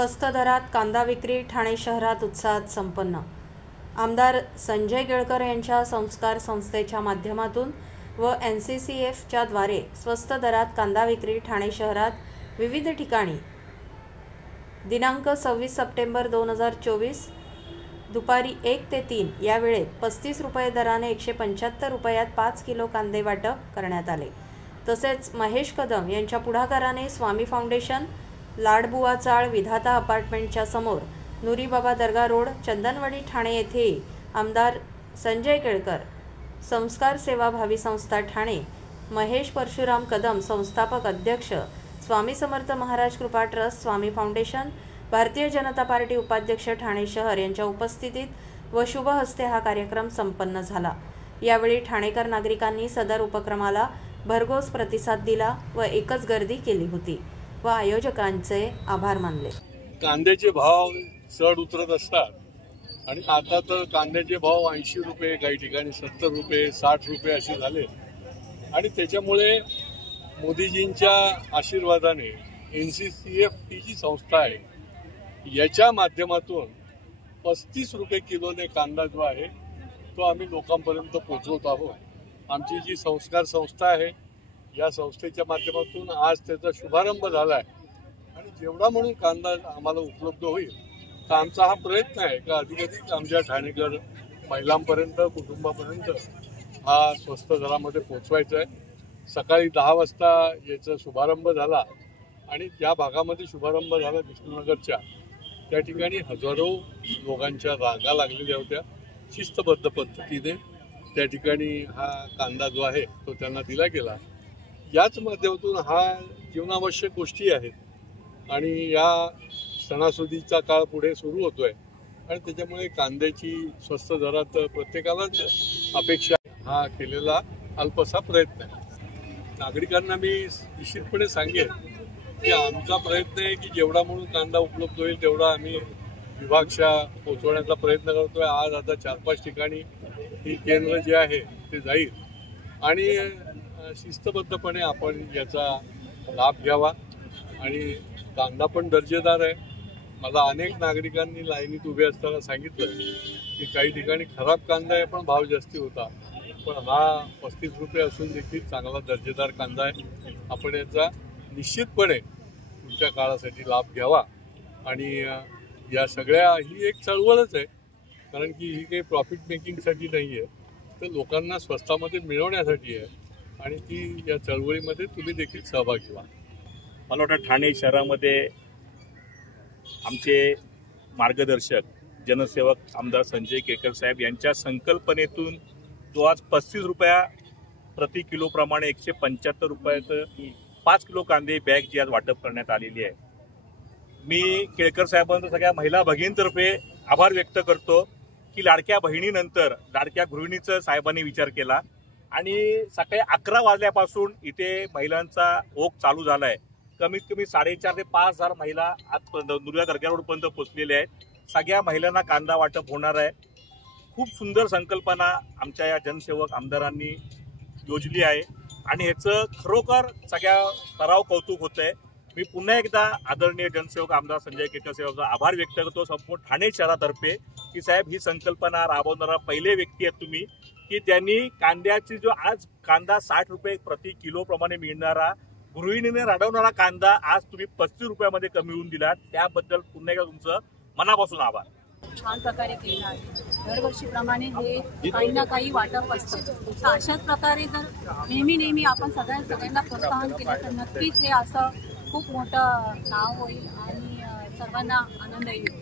स्वस्त दरात कांदा विक्री ठाणे शहरात उत्साहात संपन्न। आमदार संजय केळकर यांच्या संस्कार संस्थेच्या माध्यमातून व NCCFच्या द्वारे स्वस्त दरात कांदा विक्री ठाणे शहरात विविध ठिकाणी दिनांक 26 सप्टेंबर 2024 दुपारी 1 ते 3 या वेळेत 35 रुपये दराने 175 रुपयात 5 किलो कांदे वाटप करण्यात आले। तसेच महेश कदम यांच्या पुढाकाराने स्वामी फाउंडेशन, लाडबुवा चाळ, विधाता अपार्टमेंटच्या समोर, नुरीबाबा दर्गा रोड, चंदनवाडी ठाणे येथे आमदार संजय केळकर, संस्कार सेवा भावी संस्था ठाणे, महेश परशुराम कदम संस्थापक अध्यक्ष, स्वामी समर्थ महाराज कृपा ट्रस्ट, स्वामी फाउंडेशन, भारतीय जनता पार्टी उपाध्यक्ष ठाणे शहर यांच्या उपस्थितीत व शुभ हस्ते हा कार्यक्रम संपन्न झाला। यावेळी ठाणेकर नागरिकांनी सदर उपक्रमाला भरघोस प्रतिसाद दिला व एकच गर्दी केली होती व आयोजकांचे आभार मानले। कांद्याचे भाव चढ उतरत असतात आणि आता तर कांद्याचे भाव 80 रुपये, काही ठिकाणी 70 रुपये, 60 रुपये असे झाले आणि त्याच्यामुळे मोदीजींच्या आशीर्वादाने NCCF ही जी संस्था आहे याच्या माध्यमातून 35 रुपये किलोने कांदा जो आहे तो आम्ही लोकांपर्यंत पोहोचवत आहोत। आमची जी संस्कार संस्था आहे या संस्थेच्या माध्यमातून आज त्याचा शुभारंभ झाला आहे आणि जेवढा म्हणून कांदा आम्हाला उपलब्ध होईल तर आमचा हा प्रयत्न आहे का अधिकाधिक आमच्या ठाणेकर महिलांपर्यंत, कुटुंबापर्यंत हा स्वस्त दरामध्ये पोचवायचा आहे। सकाळी 10 वाजता याचा शुभारंभ झाला आणि त्या भागामध्ये शुभारंभ झाला विष्णुनगरच्या, त्या ठिकाणी हजारो लोकांच्या रांगा लागलेल्या होत्या। शिस्तबद्ध पद्धतीने त्या ठिकाणी हा कांदा जो आहे तो त्यांना दिला गेला। याच माध्यमातून हा जीवनावश्यक गोष्टी आहेत आणि या सणासुदीचा काळ पुढे सुरू होतोय आणि त्याच्यामुळे कांद्याची स्वस्त दरात प्रत्येकालाच अपेक्षा हा केलेला अल्पसा प्रयत्न आहे। नागरिकांना मी निश्चितपणे सांगेन की आमचा प्रयत्न आहे की जेवढा म्हणून कांदा उपलब्ध होईल तेवढा आम्ही विभागशा पोहोचवण्याचा प्रयत्न करतोय। आज आता 4-5 ठिकाणी ही केंद्र जे आहे ते जाईल आणि शिस्तबद्धपणे आपण याचा लाभ घ्यावा आणि कांदा पण दर्जेदार आहे। मला अनेक नागरिकांनी लाईनीत उभे असताना सांगितलं की काही ठिकाणी खराब कांदा आहे पण भाव जास्ती होता, पण हा 35 रुपये असून देखील चांगला दर्जेदार कांदा आहे। आपण याचा निश्चितपणे पुढच्या काळासाठी लाभ घ्यावा आणि या सगळ्या ही एक चळवळच आहे, कारण की ही काही प्रॉफिट मेकिंगसाठी नाही आहे, तर लोकांना स्वस्तामध्ये मिळवण्यासाठी आहे आणि ती या चळवळीमध्ये तुम्ही देखील सहभागी व्हा। मला वाटतं ठाणे शहरामध्ये आमचे मार्गदर्शक जनसेवक आमदार संजय केळकर साहेब यांच्या संकल्पनेतून जो आज 35 रुपया प्रति किलो प्रमाणे 175 रुपयाचं 5 किलो कांदे बॅग जी आज वाटप करण्यात आलेली आहे। मी केळकर साहेबांचा सगळ्या महिला भगिनींतर्फे आभार व्यक्त करतो की लाडक्या बहिणीनंतर लाडक्या गृहिणीचा साहेबांनी विचार केला आणि सकाळी 11 वाजल्यापासून इथे महिलांचा ओघ चालू झाला आहे। कमीत कमी 4,500 ते 5,000 महिला आज नुरिया दर्गा रोडपर्यंत पोहोचलेल्या आहेत। सगळ्या महिलांना कांदा वाटप होणार आहे। खूप सुंदर संकल्पना आमच्या या जनसेवक आमदारांनी योजली आहे आणि ह्याचं खरोखर सगळ्या स्तरावर कौतुक होत आहे। मी पुन्हा एकदा आदरणीय जनसेवक आमदार संजय केळकर साहेबांचा आभार व्यक्त करतो संपूर्ण ठाणे शहरातर्फे की साहेब ही संकल्पना राबवणारा पहिले व्यक्ती आहेत तुम्ही की त्यांनी कांद्याची जो आज कांदा 60 रुपये प्रति किलो प्रमाणे मिळणारा गृहिणीने राबवणारा कांदा आज तुम्ही 35 रुपयामध्ये कमी होऊन दिलात, त्याबद्दल पुन्हा एकदा तुमचं मनापासून आभार। छान प्रकारे केलं आहे। दरवर्षीप्रमाणे हे काही ना काही वाटप असतं, अशाच प्रकारे जर नेहमी आपण सगळ्यांना प्रोत्साहन केलं तर नक्कीच हे असं खूप मोठं नाव होईल आणि सर्वांना आनंद येईल।